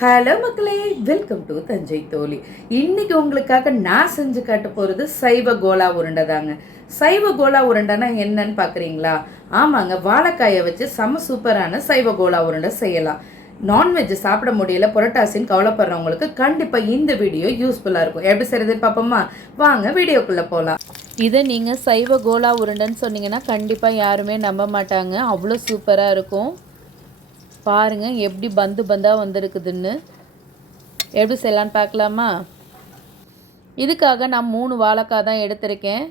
Hello மக்களே welcome to Thanjai தோழி. இன்னைக்கு உங்களுக்காக நான் செஞ்சு காட்ட போகிறது சைவ கோலா உருண்டை தாங்க. சைவ கோலா உருண்டைனா என்னன்னு பார்க்குறீங்களா ஆமாங்க வாழைக்காயை வச்சு செம சூப்பரான சைவ கோலா உருண்டை செய்யலாம். நான்வெஜ் சாப்பிட முடியல புரட்டாசின்னு கவலைப்படுறவங்களுக்கு கண்டிப்பாக இந்த வீடியோ யூஸ்ஃபுல்லாக இருக்கும். எப்படி செய்யறதுன்னு பார்ப்போமா? வாங்க வீடியோக்குள்ளே போகலாம் இதை நீங்கள் சைவ கோலா உருண்டைன்னு சொன்னீங்கன்னா கண்டிப்பாக யாருமே நம்ப மாட்டாங்க. அவ்வளோ சூப்பராக இருக்கும். பாருங்கள் எப்படி பந்து பந்தாக வந்திருக்குதுன்னு. எப்படி செய்யலான்னு பார்க்கலாமா? இதுக்காக நான் மூணு வாழைக்காய் தான் எடுத்திருக்கேன்.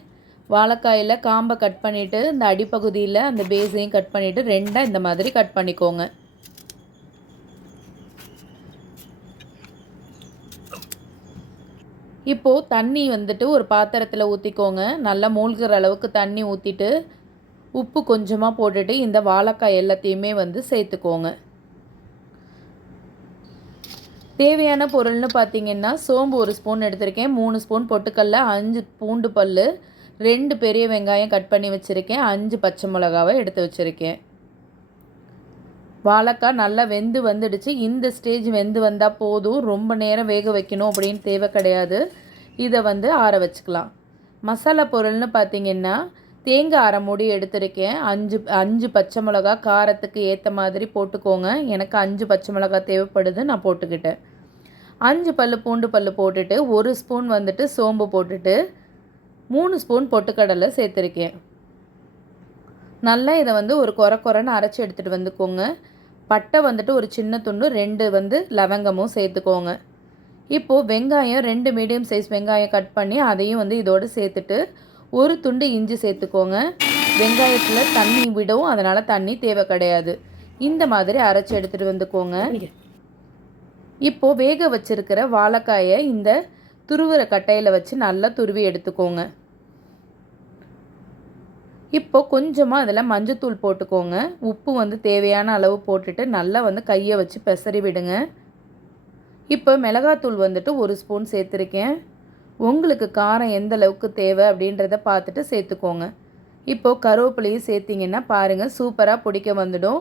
வாழைக்காயில் காம்பை கட் பண்ணிவிட்டு இந்த அடிப்பகுதியில் அந்த பேஸையும் கட் பண்ணிவிட்டு ரெண்டாக இந்த மாதிரி கட் பண்ணிக்கோங்க. இப்போது தண்ணி வந்துட்டு ஒரு பாத்திரத்தில் ஊற்றிக்கோங்க நல்லா மூழ்கிற அளவுக்கு தண்ணி ஊற்றிட்டு உப்பு கொஞ்சமாக போட்டுட்டு இந்த வாழைக்காய் எல்லாத்தையுமே வந்து சேர்த்துக்கோங்க. தேவையான பொருள்னு பார்த்தீங்கன்னா சோம்பு ஒரு ஸ்பூன் எடுத்திருக்கேன். மூணு ஸ்பூன் பொட்டுக்கல்ல அஞ்சு பூண்டு பல் ரெண்டு பெரிய வெங்காயம் கட் பண்ணி வச்சுருக்கேன். அஞ்சு பச்சை மிளகாவை எடுத்து வச்சுருக்கேன். வாழைக்காய் நல்லா வெந்து வந்துடுச்சு. இந்த ஸ்டேஜ் வெந்து வந்தால் போதும். ரொம்ப நேரம் வேக வைக்கணும் அப்படின்னு தேவை கிடையாது. இதை வந்து ஆற வச்சுக்கலாம். மசாலா பொருள்னு பார்த்தீங்கன்னா தேங்காய் அரை மூடி எடுத்திருக்கேன். அஞ்சு அஞ்சு பச்சை மிளகா காரத்துக்கு ஏற்ற மாதிரி போட்டுக்கோங்க. எனக்கு அஞ்சு பச்சை மிளகா தேவைப்படுது நான் போட்டுக்கிட்டேன். அஞ்சு பல் பூண்டு பல் போட்டுட்டு ஒரு ஸ்பூன் வந்துட்டு சோம்பு போட்டுட்டு மூணு ஸ்பூன் பொட்டுக்கடலை சேர்த்துருக்கேன். நல்லா இதை வந்து ஒரு குறை குறைன்னு அரைச்சி எடுத்துகிட்டு வந்துக்கோங்க. பட்டை வந்துட்டு ஒரு சின்ன துண்டு ரெண்டு வந்து லவங்கமும் சேர்த்துக்கோங்க. இப்போது வெங்காயம் ரெண்டு மீடியம் சைஸ் வெங்காயம் கட் பண்ணி அதையும் வந்து இதோடு சேர்த்துட்டு ஒரு துண்டு இஞ்சி சேர்த்துக்கோங்க. வெங்காயத்தில் தண்ணி விடவும் அதனால் தண்ணி தேவை கிடையாது. இந்த மாதிரி அரைச்சி எடுத்துகிட்டு வந்துக்கோங்க. இப்போது வேக வச்சுருக்கிற வாழைக்காயை இந்த துருவுற கட்டையில் வச்சு நல்லா துருவி எடுத்துக்கோங்க. இப்போ கொஞ்சமாக அதில் மஞ்சத்தூள் போட்டுக்கோங்க. உப்பு வந்து தேவையான அளவு போட்டுட்டு நல்லா வந்து கையை வச்சு பெசரி விடுங்க. இப்போ மிளகாத்தூள் வந்துட்டு ஒரு ஸ்பூன் சேர்த்துருக்கேன். உங்களுக்கு காரம் எந்த அளவுக்கு தேவை அப்படின்றத பார்த்துட்டு சேர்த்துக்கோங்க. இப்போது கருவேப்பிலையும் சேர்த்திங்கன்னா பாருங்கள் சூப்பராக பிடிக்க வந்துடும்.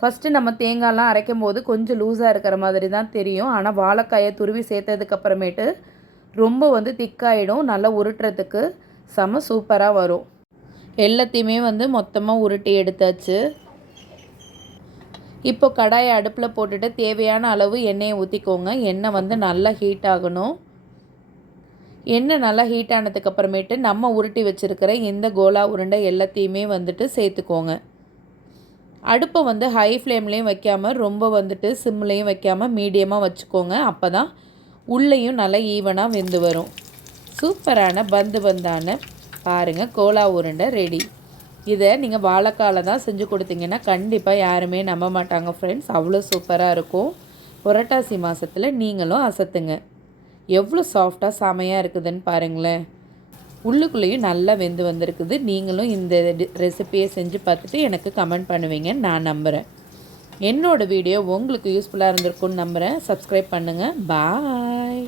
ஃபஸ்ட்டு நம்ம தேங்காய்லாம் அரைக்கும் போது கொஞ்சம் லூஸாக இருக்கிற மாதிரி தான் தெரியும். ஆனால் வாழைக்காயை துருவி சேர்த்ததுக்கப்புறமேட்டு ரொம்ப வந்து திக்காயிடும் நல்லா உருட்டுறதுக்கு செம சூப்பராக வரும். எல்லாத்தையுமே வந்து மொத்தமாக உருட்டி எடுத்தாச்சு. இப்போ கடாயை அடுப்பில் போட்டுட்டு தேவையான அளவு எண்ணெயை ஊற்றிக்கோங்க எண்ணெய் வந்து நல்லா ஹீட் ஆகணும். எண்ணெய் நல்லா ஹீட் ஆனதுக்கு அப்புறமேட்டு நம்ம உருட்டி வச்சுருக்கிற இந்த கோலா உருண்டை எல்லாத்தையுமே வந்துட்டு சேர்த்துக்கோங்க. அடுப்பை வந்து ஹை ஃப்ளேம்லேயும் வைக்காமல் ரொம்ப வந்துட்டு சிம்லேயும் வைக்காமல் மீடியமாக வச்சுக்கோங்க. அப்போ தான் உள்ளேயும் நல்லா ஈவனாக வெந்து வரும். சூப்பரான பந்து பந்தான பாருங்கள் கோலா உருண்டை ரெடி இதை நீங்கள் வாழைக்கால தான் செஞ்சு கொடுத்தீங்கன்னா கண்டிப்பாக யாருமே நம்ப மாட்டாங்க ஃப்ரெண்ட்ஸ் அவ்வளோ சூப்பராக இருக்கும். புரட்டாசி மாதத்தில் நீங்களும் அசத்துங்க. எவ்வளோ சாஃப்டாக செமையாக இருக்குதுன்னு பாருங்களேன். உள்ளுக்குள்ளேயும் நல்லா வெந்து வந்திருக்குது. நீங்களும் இந்த ரெசிப்பியை செஞ்சு பார்த்துட்டு எனக்கு கமெண்ட் பண்ணுவீங்கன்னு நான் நம்புகிறேன் என்னோடய வீடியோ உங்களுக்கு யூஸ்ஃபுல்லாக இருந்திருக்குன்னு நம்புகிறேன் சப்ஸ்கிரைப் பண்ணுங்கள் பாய்